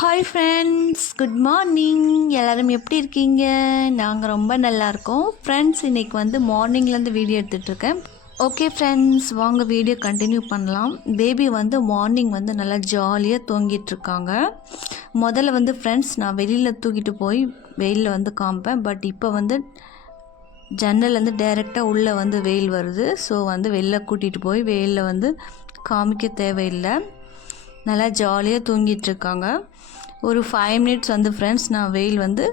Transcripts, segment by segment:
Hi friends, good morning. எல்லோரும் எப்படி இருக்கீங்க? நாங்கள் ரொம்ப நல்லா இருக்கோம் ஃப்ரெண்ட்ஸ். இன்றைக்கி வந்து மார்னிங்லேருந்து வீடியோ எடுத்துகிட்ருக்கேன். ஓகே ஃப்ரெண்ட்ஸ், வாங்க வீடியோ கண்டினியூ பண்ணலாம். பேபி வந்து மார்னிங் வந்து நல்லா ஜாலியாக தூங்கிட்டுருக்காங்க. முதல்ல வந்து ஃப்ரெண்ட்ஸ் நான் வெளியில் தூக்கிட்டு போய் வெயிலில் வந்து காமிப்பேன். பட் இப்போ வந்து ஜன்னல்லேருந்து டைரெக்டாக உள்ளே வந்து வெயில் வருது. ஸோ வந்து வெளில கூட்டிகிட்டு போய் வெயிலில் வந்து காமிக்க தேவையில்லை. நல்லா ஜாலியாக தூங்கிட்டுருக்காங்க. ஒரு 5 மினிட்ஸ் வந்து ஃப்ரெண்ட்ஸ் நான் வெயில் வந்து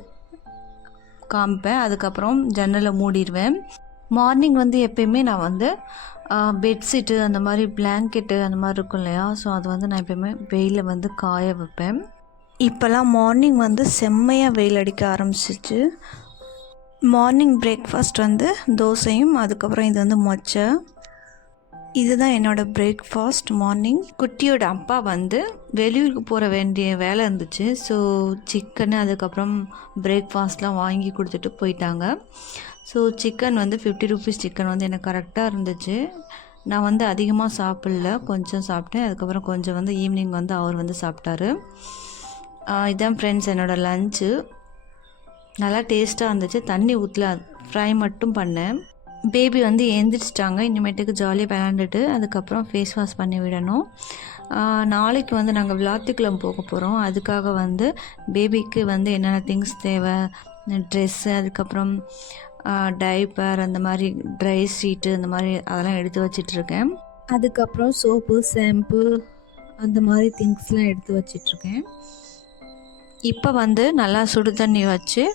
காமிப்பேன். அதுக்கப்புறம் ஜன்னலை மூடிடுவேன். மார்னிங் வந்து எப்பயுமே நான் வந்து பெட்ஷீட்டு அந்த மாதிரி பிளாங்கெட்டு அந்த மாதிரி இருக்கும் இல்லையா, ஸோ அது வந்து நான் எப்பயுமே வெயிலில் வந்து காய வைப்பேன். இப்போல்லாம் மார்னிங் வந்து செம்மையாக வெயில் அடிக்க ஆரம்பிச்சிச்சு. மார்னிங் பிரேக்ஃபாஸ்ட் வந்து தோசையும், அதுக்கப்புறம் இது வந்து மொச்சை. இதுதான் என்னோடய பிரேக்ஃபாஸ்ட் மார்னிங். குட்டியோட அப்பா வந்து வெளியூருக்கு போகிற வேண்டிய வேலை இருந்துச்சு. ஸோ சிக்கனு அதுக்கப்புறம் பிரேக்ஃபாஸ்ட்லாம் வாங்கி கொடுத்துட்டு போயிட்டாங்க. ஸோ சிக்கன் வந்து 50 ருபீஸ் சிக்கன் வந்து எனக்கு கரெக்டாக இருந்துச்சு. நான் வந்து அதிகமாக சாப்பிடல, கொஞ்சம் சாப்பிட்டேன். அதுக்கப்புறம் கொஞ்சம் வந்து ஈவினிங் வந்து அவர் வந்து சாப்பிட்டாரு. இதுதான் ஃப்ரெண்ட்ஸ் என்னோடய லன்ச்சு. நல்லா டேஸ்ட்டாக இருந்துச்சு. தண்ணி ஊற்றல, ஃப்ரை மட்டும் பண்ணேன். பேபி வந்து எழுந்திரிச்சிட்டாங்க. இனிமேட்டுக்கு ஜாலியாக விளாண்டுட்டு அதுக்கப்புறம் ஃபேஸ் வாஷ் பண்ணி விடணும். நாளைக்கு வந்து நாங்கள் விளாத்துக்குளம் போக போகிறோம். அதுக்காக வந்து பேபிக்கு வந்து என்னென்ன திங்ஸ் தேவை, ட்ரெஸ்ஸு, அதுக்கப்புறம் டைப்பர், அந்த மாதிரி ட்ரை ஷீட்டு, அந்த மாதிரி அதெல்லாம் எடுத்து வச்சிட்ருக்கேன். அதுக்கப்புறம் சோப்பு, ஷாம்பு, அந்த மாதிரி திங்ஸ்லாம் எடுத்து வச்சிட்ருக்கேன். இப்போ வந்து நல்லா சுடு தண்ணி வச்சு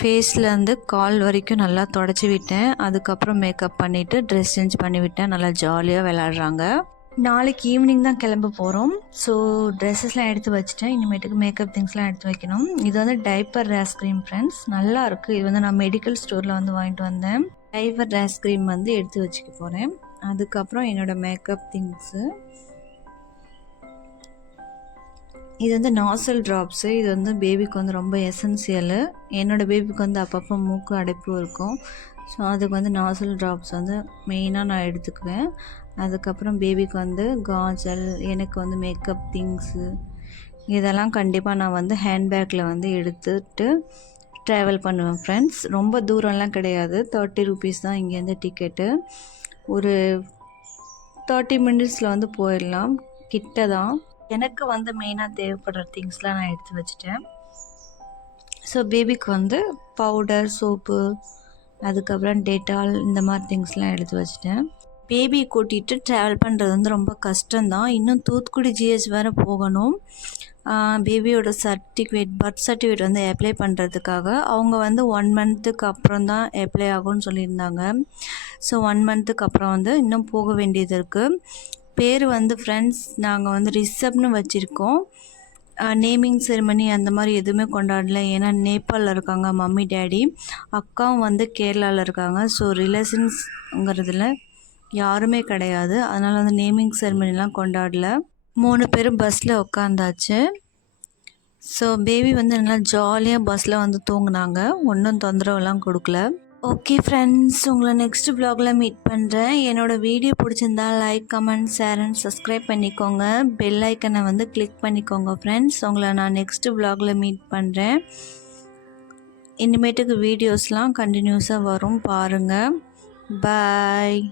ஃபேஸ்லேருந்து கால் வரைக்கும் நல்லா தொடச்சி விட்டேன். அதுக்கப்புறம் மேக்கப் பண்ணிவிட்டு ட்ரெஸ் சேஞ்ச் பண்ணிவிட்டேன். நல்லா ஜாலியாக விளாட்றாங்க. நாளைக்கு ஈவினிங் தான் கிளம்ப போகிறோம். ஸோ ட்ரெஸ்ஸஸ்லாம் எடுத்து வச்சுட்டேன். இனிமேட்டுக்கு மேக்கப் திங்ஸ்லாம் எடுத்து வைக்கணும். இது வந்து டைப்பர் ரேஷ் க்ரீம் ஃப்ரெண்ட்ஸ், நல்லா இருக்குது. இது வந்து நான் மெடிக்கல் ஸ்டோரில் வந்து வாங்கிட்டு வந்தேன். டைப்பர் ரேஷ் க்ரீம் வந்து எடுத்து வச்சுக்க போகிறேன். அதுக்கப்புறம் என்னோடய மேக்கப் திங்ஸு, இது வந்து நாசல் ட்ராப்ஸு. இது வந்து பேபிக்கு வந்து ரொம்ப எசென்சியலு. என்னோடய பேபிக்கு வந்து அப்பப்போ மூக்கு அடைப்பு இருக்கும். ஸோ அதுக்கு வந்து நாசல் ட்ராப்ஸ் வந்து மெயினாக நான் எடுத்துக்குவேன். அதுக்கப்புறம் பேபிக்கு வந்து காஜல், எனக்கு வந்து மேக்கப் திங்ஸு, இதெல்லாம் கண்டிப்பாக நான் வந்து ஹேண்ட்பேக்கில் வந்து எடுத்துகிட்டு ட்ராவல் பண்ணுவேன் ஃப்ரெண்ட்ஸ். ரொம்ப தூரம்லாம் கிடையாது, 30 ருபீஸ் தான் இங்கேருந்து டிக்கெட்டு. ஒரு 30 மினிட்ஸில் வந்து போயிடலாம், கிட்ட தான். எனக்கு வந்து மெயினாக தேவைப்படுற திங்ஸ்லாம் நான் எடுத்து வச்சுட்டேன். ஸோ பேபிக்கு வந்து பவுடர், சோப்பு, அதுக்கப்புறம் டெட்டால், இந்த மாதிரி திங்ஸ்லாம் எடுத்து வச்சுட்டேன். பேபி கூட்டிகிட்டு ட்ராவல் பண்ணுறது வந்து ரொம்ப கஷ்டம்தான். இன்னும் தூத்துக்குடி ஜிஹெச் வேறு போகணும். பேபியோட சர்டிஃபிகேட், பர்த் சர்டிஃபிகேட் வந்து அப்ளை பண்ணுறதுக்காக. அவங்க வந்து 1 மந்த்துக்கு அப்புறம் தான் அப்ளை ஆகும்னு சொல்லியிருந்தாங்க. ஸோ 1 மந்த்துக்கு அப்புறம் வந்து இன்னும் போக வேண்டியது இருக்குது. பேர் வந்து ஃப்ரெண்ட்ஸ் நாங்கள் வந்து ரிஷப்னு வச்சுருக்கோம். நேமிங் செரிமனி அந்த மாதிரி எதுவுமே கொண்டாடல. ஏன்னா நேபாளில் இருக்காங்க மம்மி டேடி, அக்காவும் வந்து கேரளாவில் இருக்காங்க. ஸோ ரிலேஷன்ஸுங்கிறதுல யாருமே கிடையாது. அதனால் வந்து நேமிங் செரிமனிலாம் கொண்டாடல. 3 பேரும் பஸ்ஸில் உட்காந்தாச்சு. ஸோ பேபி வந்து நல்லா ஜாலியாக பஸ்ஸில் வந்து தூங்குனாங்க. ஒன்றும் தொந்தரவுலாம் கொடுக்கல. ஓகே ஃப்ரெண்ட்ஸ், உங்களை நெக்ஸ்ட் வ்ளாகில் மீட் பண்ணுறேன். என்னோடய வீடியோ பிடிச்சிருந்தா like, comment, share and subscribe பண்ணிக்கோங்க. பெல் ஐக்கனை வந்து கிளிக் பண்ணிக்கோங்க ஃப்ரெண்ட்ஸ். உங்களை நான் நெக்ஸ்ட் வ்ளாகில் மீட் பண்ணுறேன். இனிமேட்டுக்கு வீடியோஸ்லாம் கண்டினியூஸாக வரும், பாருங்கள். பாய்.